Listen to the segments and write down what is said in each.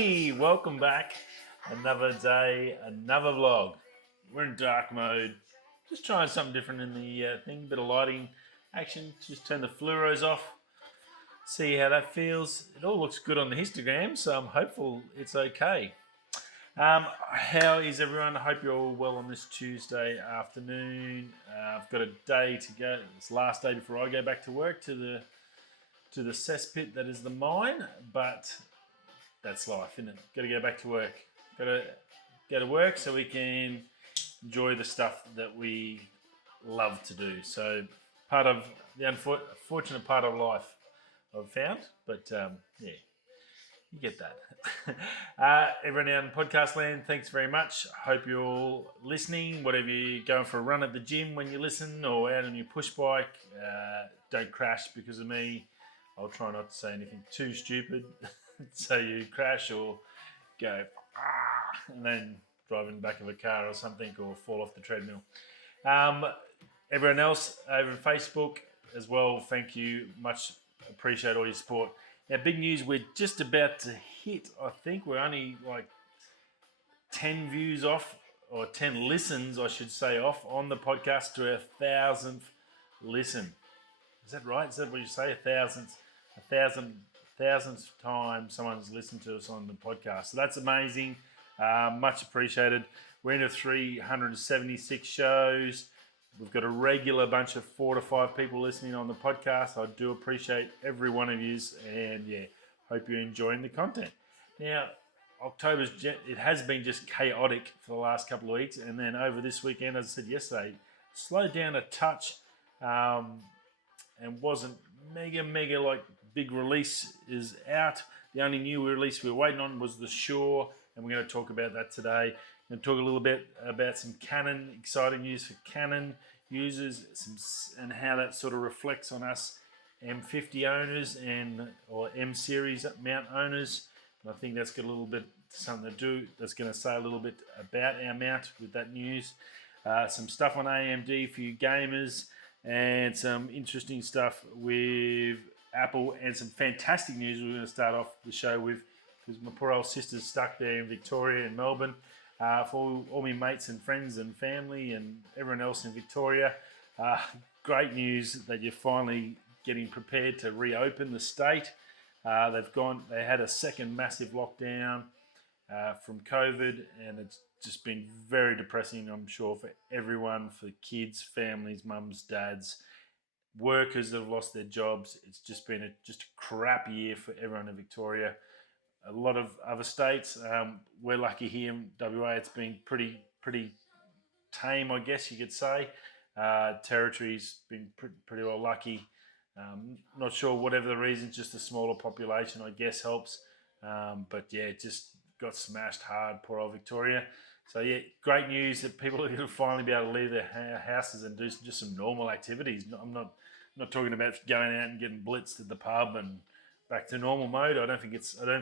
Hey, welcome back. Another day, another vlog. We're in dark mode. Just trying something different in the thing. Bit of lighting action. Just turn the fluoros off. See how that feels. It all looks good on the histogram, so I'm hopeful it's okay. How is everyone? I hope you're all well on this Tuesday afternoon. I've got a day to go. It's the last day before I go back to work to the cesspit that is the mine, but that's life, isn't it? Got to go back to work. Got to go to work so we can enjoy the stuff that we love to do. So part of the unfortunate part of life I've found, but yeah, you get that. Everyone out in podcast land, thanks very much. Hope you're all listening. Whatever you're going for a run at the gym when you listen or out on your push bike, don't crash because of me. I'll try not to say anything too stupid. So you crash or go and then drive in the back of a car or something or fall off the treadmill. Everyone else over on Facebook as well, thank you. Much appreciate all your support. Now, big news, we're just about to hit, I think we're only like 10 views off, or 10 listens, I should say, off on the podcast to our 1,000th listen. Is that right? Is that what you say? 1,000th time someone's listened to us on the podcast. So that's amazing. Much appreciated. We're into 376 shows. We've got a regular bunch of 4 to 5 people listening on the podcast. I do appreciate every one of yous, and yeah, hope you're enjoying the content. Now, it has been just chaotic for the last couple of weeks, and then over this weekend, as I said yesterday, slowed down a touch, and wasn't mega like big release is out. The only new release we were waiting on was the Shure, and we're going to talk about that today. We're going to talk a little bit about some Canon, exciting news for Canon users, and how that sort of reflects on us M50 owners or M series mount owners. And I think that's got a little bit something to do. That's going to say a little bit about our mount with that news. Some stuff on AMD for you gamers, and some interesting stuff with Apple, and some fantastic news we're going to start off the show with, because my poor old sister's stuck there in Victoria and Melbourne. For all my mates and friends and family and everyone else in Victoria, great news that you're finally getting prepared to reopen the state. They had a second massive lockdown from COVID, and it's just been very depressing, I'm sure, for everyone, for kids, families, mums, dads, workers that have lost their jobs. It's just been a crap year for everyone in Victoria. A lot of other states, we're lucky here in WA. It's been pretty tame, I guess you could say. Territory's been pretty well lucky. Not sure whatever the reason, just a smaller population, I guess, helps. But yeah, it just got smashed hard, poor old Victoria. So yeah, great news that people are going to finally be able to leave their houses and do just some normal activities. I'm not talking about going out and getting blitzed at the pub and back to normal mode. I don't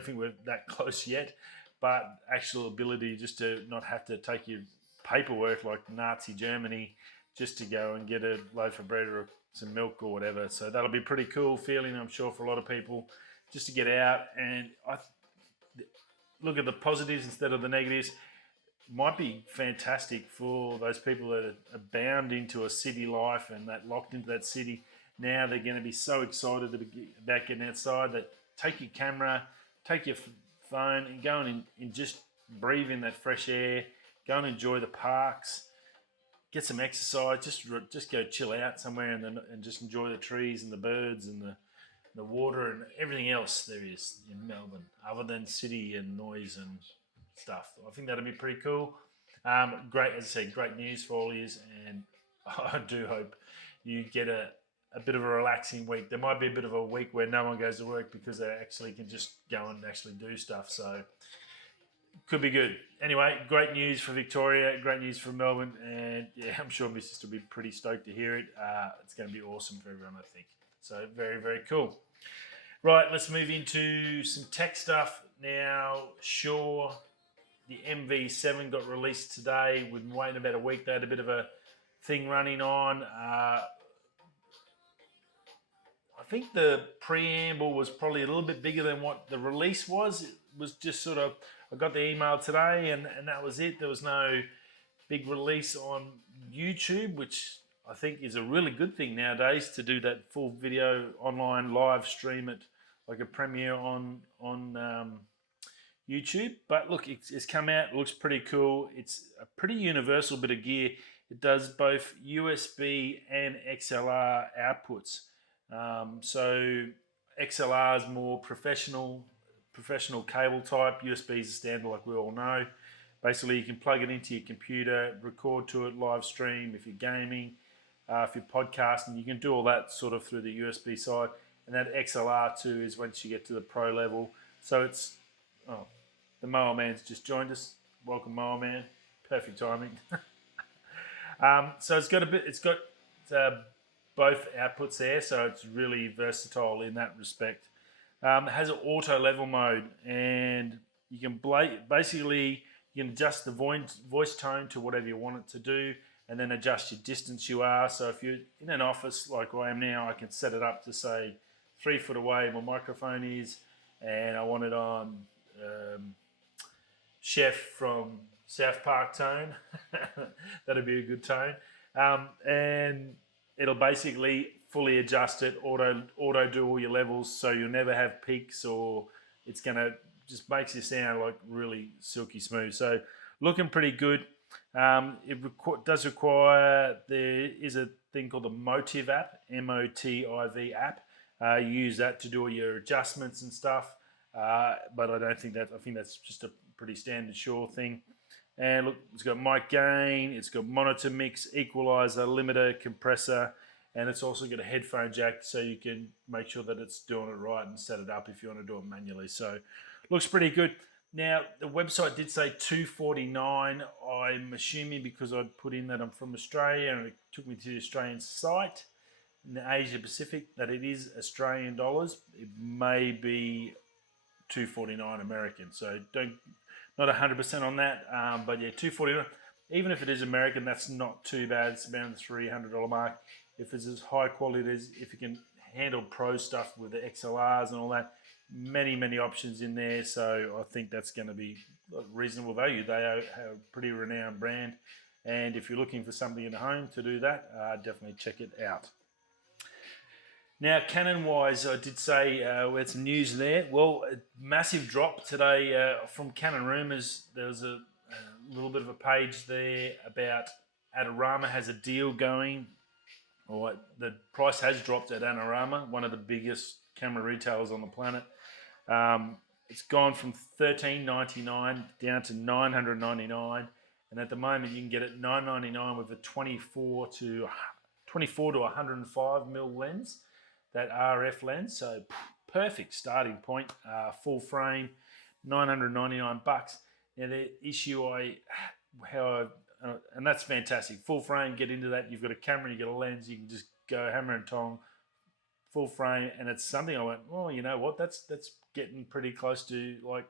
think we're that close yet. But actual ability just to not have to take your paperwork like Nazi Germany just to go and get a loaf of bread or some milk or whatever. So that'll be a pretty cool feeling, I'm sure, for a lot of people, just to get out and look at the positives instead of the negatives. Might be fantastic for those people that are bound into a city life and that locked into that city. Now they're going to be so excited about getting outside that take your camera, take your phone, and go and just breathe in that fresh air. Go and enjoy the parks, get some exercise. Just go chill out somewhere and just enjoy the trees and the birds and the water and everything else there is in Melbourne, other than city and noise and stuff. I think that'll be pretty cool. Great, as I said, great news for all of you, and I do hope you get a bit of a relaxing week. There might be a bit of a week where no one goes to work because they actually can just go and actually do stuff. So could be good. Anyway, great news for Victoria, great news for Melbourne, and yeah, I'm sure my sister will be pretty stoked to hear it. It's going to be awesome for everyone, I think. So very, very cool. Right, let's move into some tech stuff now. Sure. The MV7 got released today. We've been waiting about a week. They had a bit of a thing running on. I think the preamble was probably a little bit bigger than what the release was. was just sort of, I got the email today and that was it. There was no big release on YouTube, which I think is a really good thing nowadays, to do that full video online live stream it like a premiere on YouTube. But look, it's come out, it looks pretty cool. It's a pretty universal bit of gear. It does both USB and XLR outputs. So XLR is more professional cable type. USB is a standard, like we all know. Basically, you can plug it into your computer, record to it, live stream if you're gaming, if you're podcasting. You can do all that sort of through the USB side. And that XLR2 is once you get to the pro level. So it's, the Mower Man's just joined us. Welcome, Mower Man. Perfect timing. So it's got both outputs there, so it's really versatile in that respect. It has an auto level mode, and you can basically you can adjust the voice tone to whatever you want it to do, and then adjust your distance you are. So if you're in an office like I am now, I can set it up to say 3 foot away my microphone is, and I want it on Chef from South Park tone. That'd be a good tone. And it'll basically fully adjust it, auto do all your levels, so you'll never have peaks, or it's gonna just makes you sound like really silky smooth. So looking pretty good. It does require, there is a thing called the Motiv app, MOTIV app. You use that to do all your adjustments and stuff. But I think that's just a pretty standard Shure thing. And look, it's got mic gain, it's got monitor mix, equalizer, limiter, compressor, and it's also got a headphone jack, so you can make sure that it's doing it right and set it up if you want to do it manually. So looks pretty good. Now, the website did say $249. I'm assuming because I put in that I'm from Australia and it took me to the Australian site in the Asia Pacific, that it is Australian dollars. It may be $249 American. So not 100% on that, but yeah, $249. Even if it is American, that's not too bad. It's around the $300 mark. If it's as high quality as, if you can handle pro stuff with the XLRs and all that, many options in there. So I think that's going to be reasonable value. They are a pretty renowned brand, and if you're looking for something at home to do that, definitely check it out. Now, Canon-wise, I did say we had some news there. Well, a massive drop today from Canon Rumors. There was a little bit of a page there about Adorama has a deal going. Or the price has dropped at Adorama, one of the biggest camera retailers on the planet. It's gone from $13.99 down to $9.99, and at the moment you can get it $9.99 with a 24 to 105mm lens, that RF lens. So perfect starting point. Full frame, $999. Now the issue and that's fantastic. Full frame, get into that. You've got a camera, you got a lens, you can just go hammer and tong, full frame, and it's something I went, oh, you know what? That's getting pretty close to like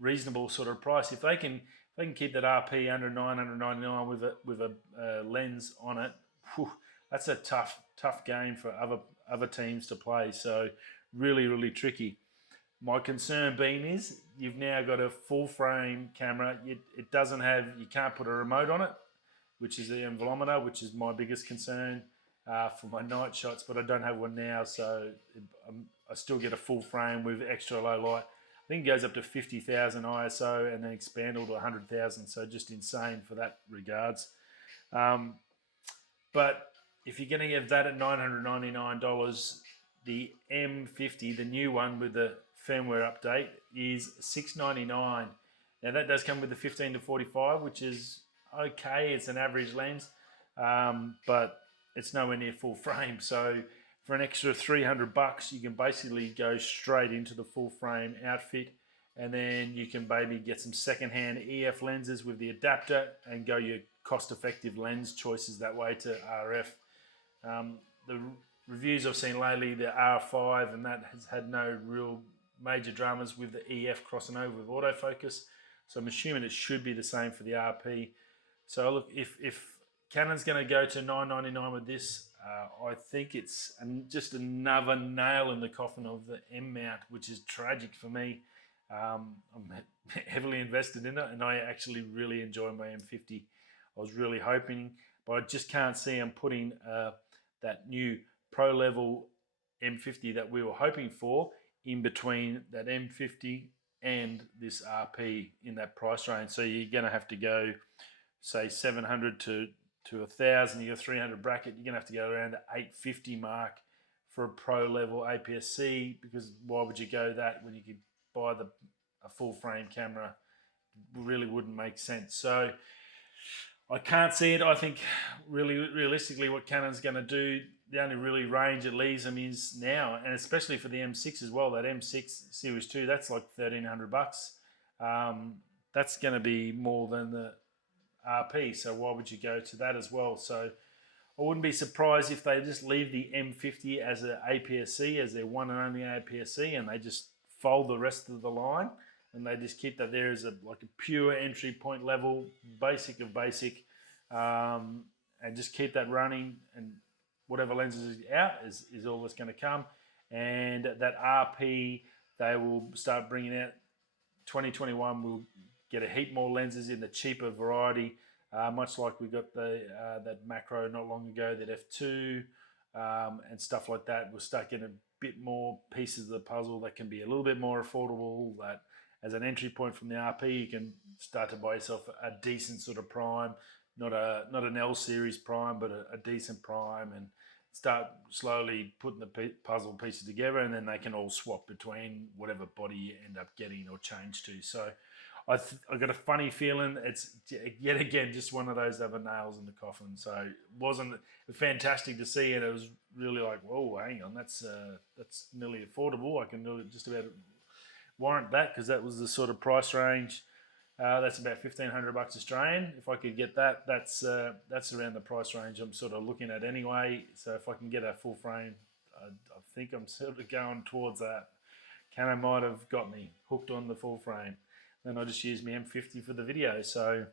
reasonable sort of price. If they can keep that RP under $999 with a lens on it, whew, that's a tough game for other teams to play. So really tricky. My concern being is you've now got a full frame camera. It doesn't have, you can't put a remote on it, which is the envelometer, which is my biggest concern for my night shots, but I don't have one now, so I still get a full frame with extra low light. I think it goes up to 50,000 ISO and then expandable to 100,000, so just insane for that regards. But if you're going to get that at $999, the M50, the new one with the firmware update, is $699. Now that does come with the 15 to 45, which is okay. It's an average lens, but it's nowhere near full frame. So for an extra $300, you can basically go straight into the full frame outfit, and then you can maybe get some secondhand EF lenses with the adapter and go your cost-effective lens choices that way to RF. The reviews I've seen lately, the R5, and that has had no real major dramas with the EF crossing over with autofocus. So I'm assuming it should be the same for the RP. So look, if Canon's going to go to $999 with this, I think it's just another nail in the coffin of the M mount, which is tragic for me. I'm heavily invested in it, and I actually really enjoy my M50. I was really hoping, but I just can't see them putting that new pro level M50 that we were hoping for in between that M50 and this RP in that price range. So you're going to have to go, say, 700 to 1,000. You got 300 bracket. You're going to have to go around the 850 mark for a pro level APS-C, because why would you go that when you could buy a full frame camera? It really wouldn't make sense. So I can't see it. I think really realistically what Canon's going to do, the only really range it leaves them is now, and especially for the M6 as well, that M6 Series 2, that's like $1,300. That's going to be more than the RP, so why would you go to that as well? So I wouldn't be surprised if they just leave the M50 as an APS-C, as their one and only APS-C, and they just fold the rest of the line, and they just keep that there as like a pure entry point level, basic of basic, and just keep that running, and whatever lenses is out is all that's going to come. And that RP, they will start bringing out 2021. We'll get a heap more lenses in the cheaper variety, much like we got that macro not long ago, that F2 and stuff like that. We'll start getting a bit more pieces of the puzzle that can be a little bit more affordable. That as an entry point from the RP, you can start to buy yourself a decent sort of prime, not an L series prime, but a decent prime, and start slowly putting the puzzle pieces together, and then they can all swap between whatever body you end up getting or change to. So I got a funny feeling it's yet again just one of those other nails in the coffin. So it wasn't fantastic to see, and it was really like, whoa, hang on, that's nearly affordable. I can really just about warrant that, because that was the sort of price range. That's about $1,500 Australian. If I could get that, that's around the price range I'm sort of looking at anyway. So if I can get a full frame, I think I'm sort of going towards that. Canon might have got me hooked on the full frame. Then I just use my M50 for the video. So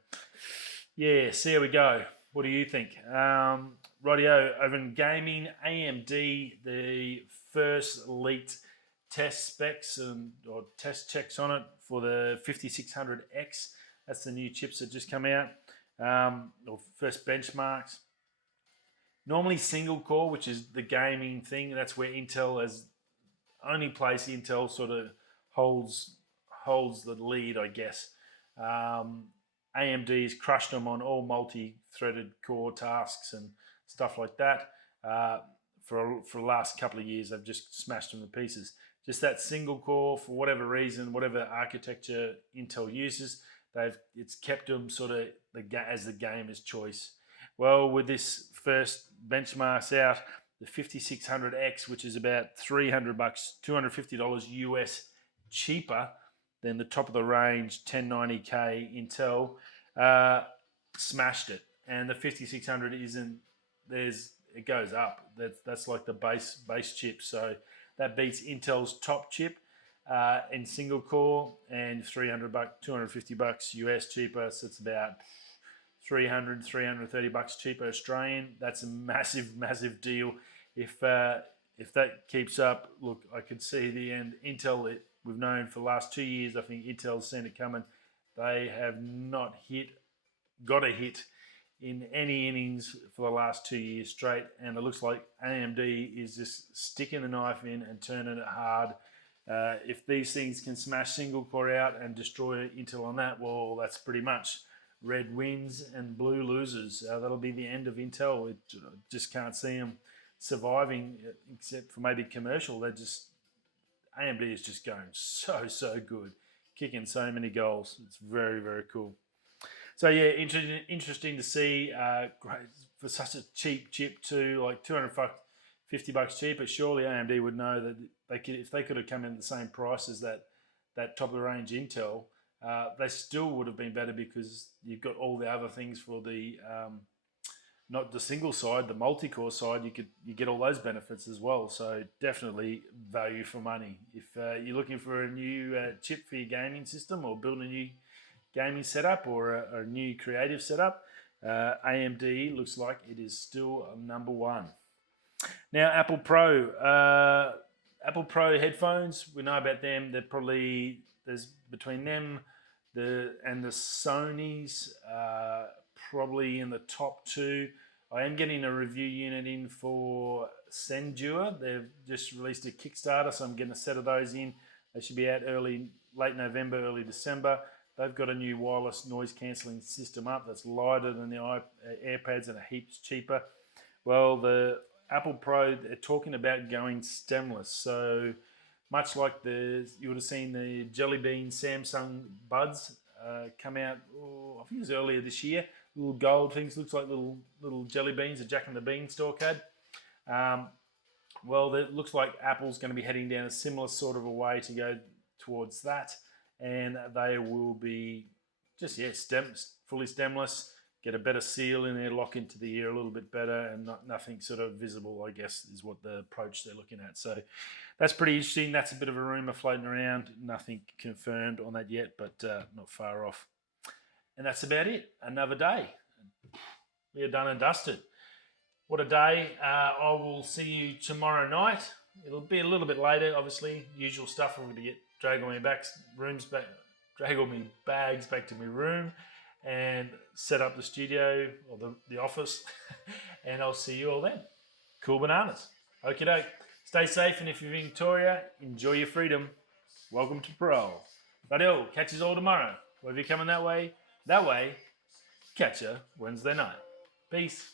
yeah, see how we go. What do you think? Rightio, over in gaming, AMD, the first leaked test specs or test checks on it for the 5600X. That's the new chips that just come out, or first benchmarks. Normally single core, which is the gaming thing. That's where Intel has only place Intel sort of holds the lead, I guess. AMD's crushed them on all multi-threaded core tasks and stuff like that. For the last couple of years, they've just smashed them to pieces. Just that single core, for whatever reason, whatever architecture Intel uses, it's kept them sort of as the gamer's choice. Well, with this first benchmarks out, the 5600X, which is about $300, $250 US cheaper than the top of the range 1090K Intel, smashed it. And the 5600 it goes up. That's like the base chip. So that beats Intel's top chip in single core, and $300, $250 US cheaper. So it's about $330 cheaper Australian. That's a massive deal. If that keeps up, look, I could see the end. Intel, we've known for the last 2 years, I think Intel's seen it coming. They have not got a hit in any innings for the last 2 years straight, and it looks like AMD is just sticking the knife in and turning it hard. If these things can smash single core out and destroy Intel on that, well, that's pretty much red wins and blue losers. That'll be the end of Intel. Just can't see them surviving, except for maybe commercial. AMD is just going so good, kicking so many goals. It's very cool. So yeah, interesting to see. Great for such a cheap chip too, like $250 cheaper. Surely AMD would know that if they could have come in at the same price as that top of the range Intel, they still would have been better, because you've got all the other things for the not the single side, the multi-core side. You get all those benefits as well. So definitely value for money. If you're looking for a new chip for your gaming system, or building a new gaming setup, or a new creative setup, AMD looks like it is still number one. Now, Apple Pro headphones, we know about them. They're probably there's between them and the Sonys, probably in the top two. I am getting a review unit in for Sendua. They've just released a Kickstarter, so I'm getting a set of those in. They should be out late November, early December. They've got a new wireless noise cancelling system up that's lighter than the AirPads and a heaps cheaper. Well, the Apple Pro, they're talking about going stemless. So much like you would have seen the Jelly Bean Samsung Buds come out, I think it was earlier this year. Little gold things, looks like little jelly beans, a Jack and the Beanstalk ad. Well, it looks like Apple's going to be heading down a similar sort of a way to go towards that, and they will be just fully stemless, get a better seal in there, lock into the ear a little bit better, and nothing sort of visible, I guess, is what the approach they're looking at. So that's pretty interesting. That's a bit of a rumor floating around. Nothing confirmed on that yet, but not far off. And that's about it. Another day. We are done and dusted. What a day. I will see you tomorrow night. It'll be a little bit later, obviously. Usual stuff. I'm going to drag all my bags back to my room and set up the studio or the office. And I'll see you all then. Cool bananas. Okie doke. Stay safe, and if you're in Victoria, enjoy your freedom. Welcome to parole. Radio, catch us all tomorrow. Whether you're coming that way, catch you Wednesday night. Peace.